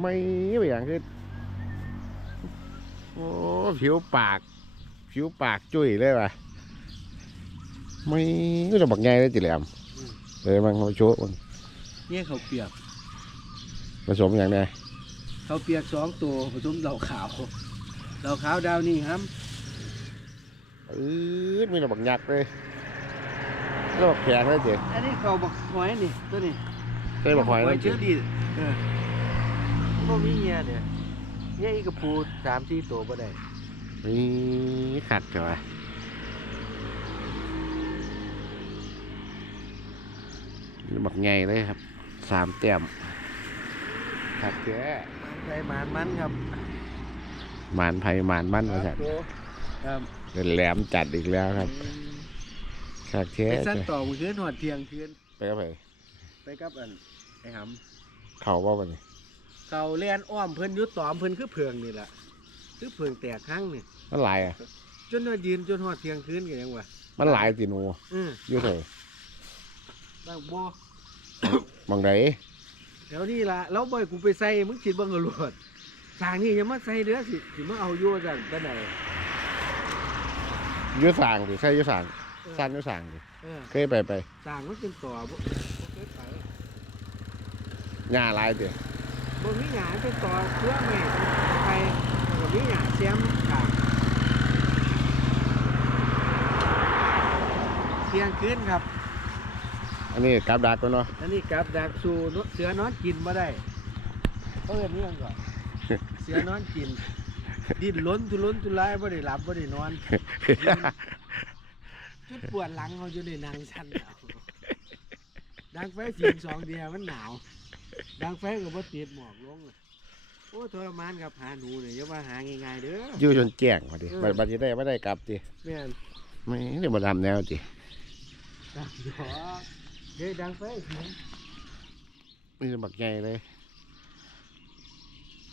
ไม่ไปอย่างคือโอ้ผิวปาก ผิวปากจุ้ยเลยว่ะไม่ก็จะบักไงเลยจิแหลมเลยมันเขาโชว์มันเนี่ยเขาวเปียก ผสมอย่างไงเขาวเปียกสองตัวผสมเหล่าขาวเหล่าขาวดาวนี่ครับอืดมีแต่บักยักษ์เลยแล้วบักแข็งเลยจิอันนี้เขาบักหอยนี่ตัวนี้ใช่บักหอยหแล้อวยจิเชื้อดีเออ บ่มีเงี้ยเนี่ยเงี้ยอีกระปูสามสี่ตัวบ่ได้นี่ขัดเถอะวะนี่บักไงเลยครับสามเต็มขัดแค่ใส่หมานมันครับหมานไผ่หมานมันมาจากตัวครับเป็นแหลมจัดอีกแล้วครับขัดแค่ไปสั้นต่อมือคืนหอดเที่ยงคืนไปกับไปไปกับอันไอ้หเข่าว่ามันำ เขาเลียนอ้อมเพิ่นอยุดตอมเพิ่นคือเพิงนี่แหละคือเพิงแตกครั้งนี่มันหลายอะจนว่ายืนจนหอดเที่ยงคืนกันยังวะมันหลายตีหนูอืออยู่เถอะบางบ่บางไดแถวนี้ล่ะแล้วบ่อยกูไปใส่มึงคิดเบิ่งกระโดดสร้างนี่อยังมาใส่เด้อสิสิมาเอาอยู่จังปานใดอยู่สางดิใช่อยู่สางสร้างอยู่สางดิเออเคยไปไปสร้างมันเป็นต่อบ่บ่เคยไปหญ้าหลายดิ บ่มีหยังเป็นต่อเพื่อไม่ไปแล้วก็มีหยังเสียมกลางเที่ยงคืนครับ อันนี้กับดักก็เนาะอันนี้กับดักสู่นเสือนอนกินบ่ได้เขาเรียกนี่ยังก่อนเสือนอนกิน ดิ้นล้นทุรนทุรายบ่ได้หลับบ่ได้นอนจุดปวดหลังเขาอยู่ในนางชันเอาดังไฟสิงสองเดียวมันหนาว ดังไฟก็บ่ติดหมอกลงอะโอ้ทรมานกับหาหนูเนี่ยอย่ามาหาง่ายๆเด้อ อยู่จนแจ้งพอดีเออ บัดบัดนี้ได้ไม่ได้กลับดิแม่นไม่ได้มาทำแนวดิดังดอกเฮ้ยดังไฟเสียงนี่บักใหญ่เลย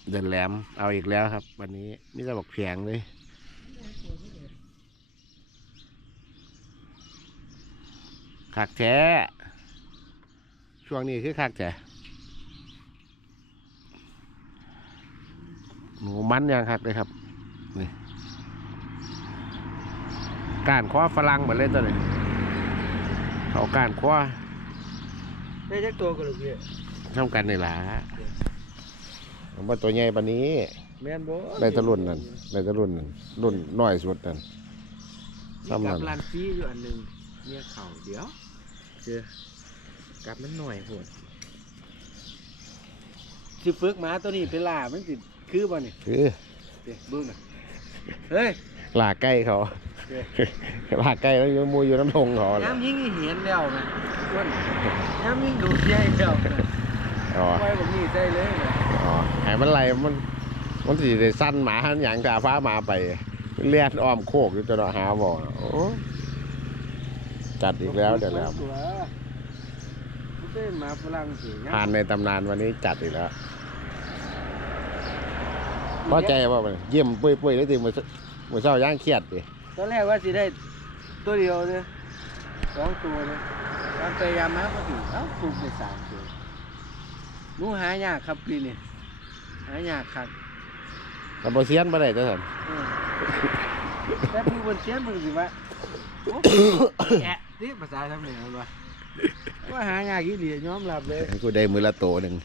เดินแหลมเอาอีกแล้วครับ วันนี้มีแต่บักเพียงเลยคักแท้ช่วงนี้คือคักแท้ หนูมันยังคักเลยครับนี่ก้านคว้าฝรั่งเหมือนเล่นตัวนี้เขาก้านคว้าได้จักตัวก็ลูกพี่ทำกันนี่ล่ะผมว่าตัวใหญ่ปานนี้แม่นบ่ได้แตะรุ่นนั่นได้แตะรุ่นนั่นรุ่นน้อยสุดนั่น มีซ้ำนั่กันบลันฟีอยู่อันหนึงเนี่ยเข่าเดี๋ยวเจอกับมันหน่อยโหดสิฝึกหมาตัวนี้เป็นล่ามันสิ คือบ่นี่คือเดี๋ยวเบิ่งน่ะเฮ้ย ลาใกล้เขาลาใกล้แล้วอยูมูอยู่น้ำทงเขาเลยย้ำยิงนี่เห็นแล้วนะอ้วนย้ำยิงดูใหญ่แล้วนะอ๋อไว้แบบนี้ได้เลยนะอ๋อใหายมันไหลมันมันสิได้สั้นหมาหันหยางกาฟ้าหมาไปเลียดอ้อมโคกอยู่ตัวเนาะหาบ่อโอ้จัดอีกแล้วเดี๋ยวแล้วตัวมันเป็นหมาฝรั่งสิผ่านในตำนานวันนี้จัดอีกแล้ว พอใจว่ามันเยี่ยมปุ้ยปุ้ยๆเลยทีมือมือเช้าย่างเครียดดิตอนแรกว่าสิได้ตัวเดียวเลยสองตัวเลยตอนพยายามมาก็ถึงเอ้าปลูกไปสามตัวหนูหายากครับปีนี้หายากครับแต่บเซียนบ่ได้จ้ะสันเออแต่ผู้บนเชียนมึงสิว่าโอ้แอะนี่ภาษาทำเหนือวะว่าหายากอีหลียอมรับเลย ให้กูได้มือละโตหนึ่ง